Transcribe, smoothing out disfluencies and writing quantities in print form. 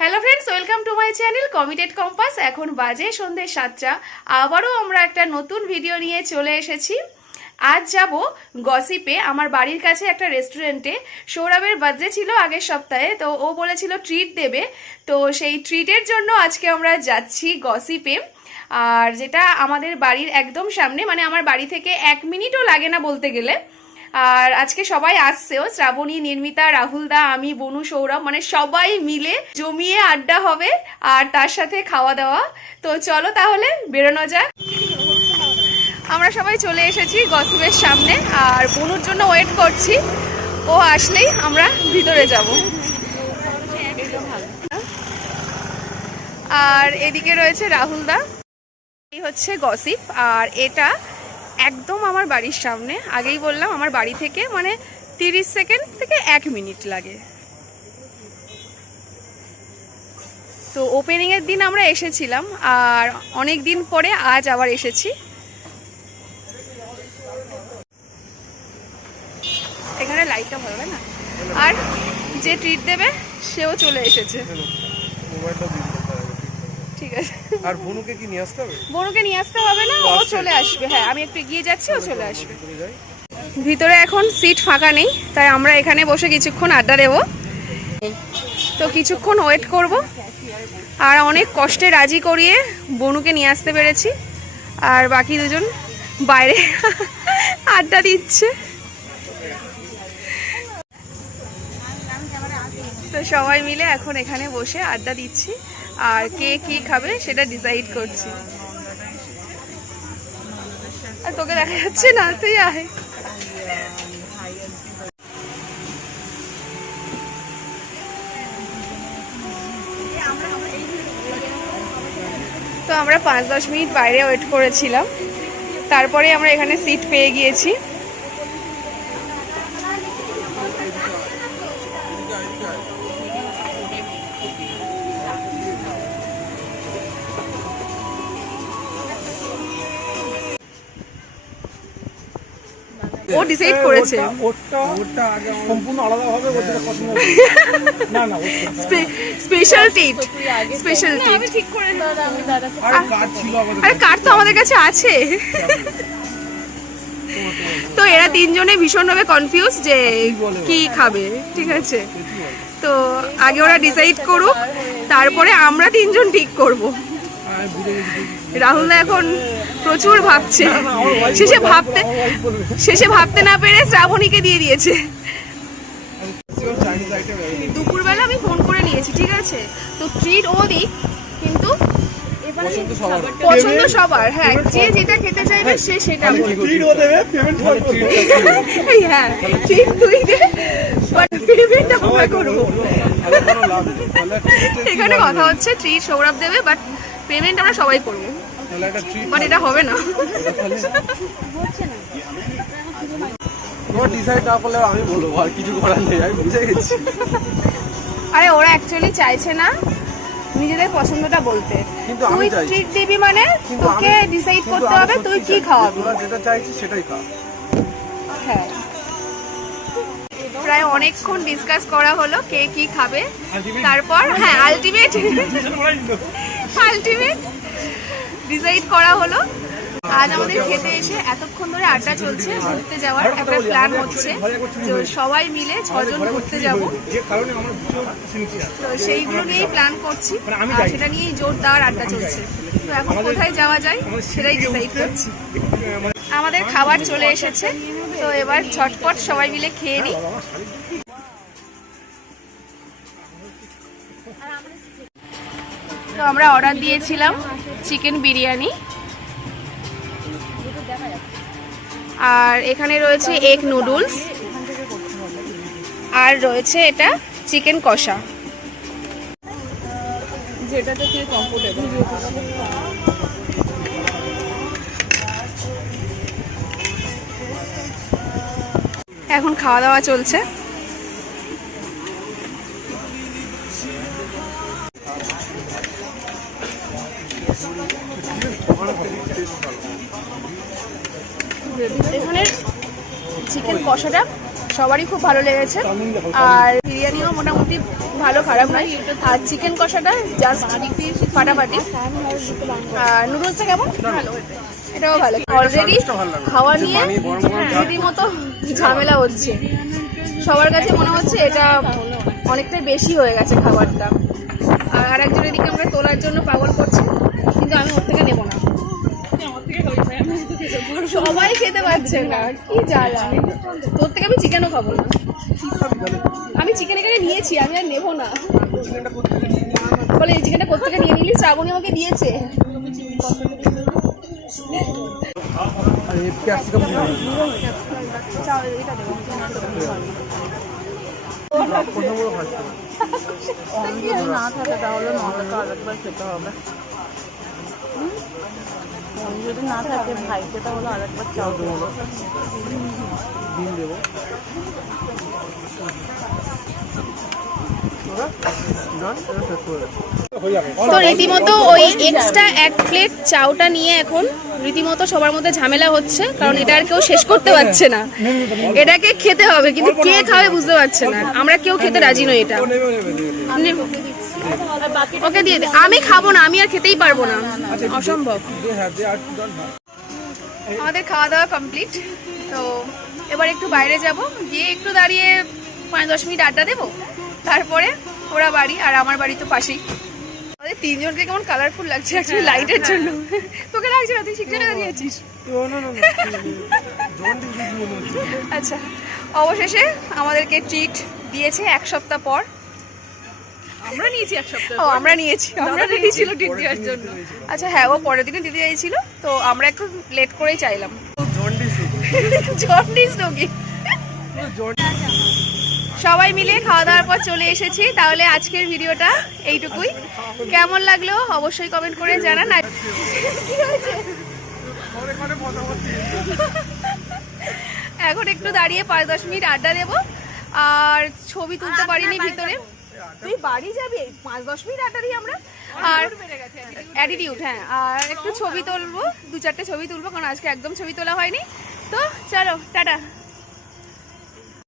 Hello friends, welcome to my channel committed compass. এখন বাজে সন্ধ্যে 7টা। আবারও আমরা একটা নতুন ভিডিও নিয়ে চলে এসেছি। আজ যাব গসিপে, আমার বাড়ির কাছে একটা রেস্টুরেন্টে। সৌরভের বার্থডে ছিল আগের সপ্তাহে, তো ও বলেছিল ট্রিট দেবে, তো সেই ট্রিটের জন্য আজকে আমরা যাচ্ছি গসিপে। আর যেটা আমাদের বাড়ির একদম সামনে, মানে আমার বাড়ি থেকে 1 মিনিটও লাগে না বলতে গেলে। আর আজকে সবাই আসছেও, শ্রাবণী, নির্মিতা, রাহুল দা, আমি, বনু, সৌরভ, মানে সবাই মিলে জমিয়ে আড্ডা হবে আর তার সাথে খাওয়া দাওয়া। তো চলো তাহলে বেরোনো যাক। আমরা সবাই চলে এসেছি গসিপের সামনে আর বনুর জন্য ওয়েট করছি। ও আসলেই আমরা ভিতরে যাব। আর এদিকে রয়েছে রাহুল দা। এই হচ্ছে গসিপ, আর এটা একদম আমার বাড়ির সামনে। আগেই বললাম আমার বাড়ি থেকে মানে 30 সেকেন্ড থেকে 1 মিনিট লাগে। তো ওপেনিং এর দিন আমরা এসেছিলাম আর অনেক দিন পরে আজ আবার এসেছি। এখানে লাইটটা ভালো না। আর যে ট্রিট দেবে সেও চলে এসেছে। ঠিক আছে। আর বনুকে কি নিয়ে আসতে হবে? বনুকে নিয়ে আসতে হবে না, ও চলে আসবে। হ্যাঁ, আমি একটু এগিয়ে যাচ্ছি, ও চলে আসবে। ভিতরে এখন সিট ফাঁকা নেই, তাই আমরা এখানে বসে কিছুক্ষণ আড্ডা দেবো। তো কিছুক্ষণ ওয়েট করব। আর অনেক কষ্টে রাজি করিয়ে বনুকে নিয়ে আসতে পেরেছি। আর বাকি দুজন বাইরে আড্ডা দিচ্ছে। তো সবাই মিলে এখন এখানে বসে আড্ডা দিচ্ছি আর কে কি খাবে সেটা ডিসাইড করছি। আর তোকে দেখা যাচ্ছে না, তুই আয়। তো আমরা 5-10 মিনিট বাইরে ওয়েট করেছিলাম, তারপরে আমরা এখানে সিট পেয়ে গিয়েছি। ও ডিসাইড করেছে ওটা আগে সম্পূর্ণ আলাদা হবে, ওটা পছন্দ না না স্পেশাল ট্রিট, স্পেশাল ট্রিট। আমি ঠিক করে দাদা, আমি দাদা। আরে কার্ড ছিল আমাদের, আরে কার্ড তো আমাদের কাছে আছে। তো এরা তিনজনে ভীষণভাবে কনফিউজ যে কি খাবে। ঠিক আছে, তো আগে ওরা ডিসাইড করুক, তারপরে আমরা তিনজন ঠিক করব। রাহুল এখন প্রচুর ভাবছে, শেষে ভাবতে না পেরে শ্রাবণীকে দিয়ে দিয়েছে। দুপুরবেলা আমি ফোন করে নিয়েছি, ঠিক আছে, তো ট্রিট ও দিক, কিন্তু পছন্দ সবার। হ্যাঁ, যে যেটা খেতে চাইবে সে সেটা। হ্যাঁ, ট্রিট তুই দে, বাট পেমেন্ট আমরা করবো। এখানে কথা হচ্ছে ট্রিট সৌরভ দেবে, বাট পেমেন্ট আমরা সবাই করবো। বাট এটা হবে না। আমি বলবো আর কিছু করার নেই, আমি বুঝে গেছি। আরে ওরা অ্যাকচুয়ালি চাইছে না নিজেদের পছন্দটা বলতে। তুই ট্রিট দিবি মানে তোকে ডিসাইড করতে হবে তুই কি খাওয়াবি। তোরা যেটা চাইছিস সেটাই খা। হ্যাঁ, প্রায় অনেকক্ষণ ডিসকাস করা হলো কে কি খাবে। তারপর হ্যাঁ, আলটিমেট ডিসাইড করা হলো। আজ আমাদের খেতে এসে এতক্ষণ ধরে আড্ডা চলছে, ঘুরতে যাওয়ার একটা প্ল্যান হচ্ছে। সবাই মিলে 6 জন ঘুরতে যাব, তো সেইগুলো নিয়েই প্ল্যান করছি আর সেটা নিয়েই জোরদার আড্ডা চলছে। তো এখন কোথায় যাওয়া যায় সেটাই ডিসাইড করছি। আমাদের খাবার চলে এসেছে, তো এবার ঝটপট সবাই মিলে খেয়ে নিই। তো আমরা অর্ডার দিয়েছিলাম চিকেন বিরিয়ানি, আর এখানে রয়েছে এগ নুডলস, আর রয়েছে এটা চিকেন কষা, যেটাতে তুই কমফোর্টেবল। এখন খাওয়া দাওয়া চলছে। এখানে চিকেন কষাটা সবারই খুব ভালো লেগেছে, আর বিরিয়ানিও মোটামুটি ভালো খারাপ নয়। আর চিকেন কষাটা জাস্ট ফাটাফাটি। আর নুডলসটা কেমন? ভালো, এটাও ভালো। অলরেডি খাওয়া নিয়ে রীতিমতো ঝামেলা হচ্ছে, সবার কাছে মনে হচ্ছে এটা অনেকটাই বেশি হয়ে গেছে খাবারটা। আর একজনের দিকে আমরা তোলার জন্য পাগল করছি, কিন্তু আমি ওর থেকে নেবো না। সবাই খেতে পারছে না, কি জ্বালা। তোর থেকে আমি চিকেনও খাবো না। আমি চিকেন এখানে নিয়েছি, আমি আর নেবো না। বলে এই চিকেনটা কোথেকে নিয়ে নিলি? শ্রাবণী আমাকে দিয়েছে। না থাকে তাহলে মমতাকে আরেকবার খেতে হবে। যদি না থাকে ভাইকে তাহলে আরেকবার চাও দেবো। তো রীতিমতো ওই এক্সট্রা 1 প্লেট চাউটা নিয়ে এখন রীতিমতো সবার মধ্যে ঝামেলা হচ্ছে, কারণ এটা আর কেউ শেষ করতে পারছে না। এটাকে খেতে হবে, কিন্তু কে খাবে বুঝতে পারছে না। আমরা কেউ খেতে রাজি নই এটা। ওকে দিয়ে দে। আমি খাবো না, আমি আর খেতেই পারবো না, অসম্ভব। আমাদের খাওয়া দাওয়া কমপ্লিট। তো এবার একটু বাইরে যাব, গিয়ে একটু দাঁড়িয়ে 5-10 মিনিট আড্ডা দেবো, তারপরে ওরা বাড়ি। আর আমার বাড়ি তো পাশেই। আমাদের তিনজনকে কেমন কালারফুল লাগছে অ্যাকচুয়ালি লাইটের জন্য। তোকে লাগছে না? তুই শিখছে দাঁড়িয়ে আছিস। আচ্ছা, অবশেষে আমাদেরকে ট্রিট দিয়েছে 1 সপ্তাহ পর। আমরা নিয়েছি 1 সপ্তাহ। ও, আমরা নিয়েছি, আমরা রেডি ছিল ট্রিট দেওয়ার জন্য। আচ্ছা হ্যাঁ, ও পরের দিনে দিতে চাইছিল, তো আমরা একটু লেট করেই চাইলাম। জন্ডিস রোগী। সবাই মিলে খাওয়া দাওয়ার পর চলে এসেছি। তাহলে আজকের ভিডিওটা এইটুকুই। কেমন লাগলো অবশ্যই কমেন্ট করে জানান। কি হয়েছে? এখন একটু দাঁড়িয়ে 5-10 মিনিট আড্ডা দেবো, আর ছবি তুলতে পারিনি ভিতরে। তুই বাড়ি যাবি? 5-10 মিনিট আড্ডা দিই আমরা। আর অ্যাটিটিউড, হ্যাঁ। আর একটু ছবি তুলবো, 2-4টে ছবি তুলবো, কারণ আজকে একদম ছবি তোলা হয়নি। তো চলো, টাটা।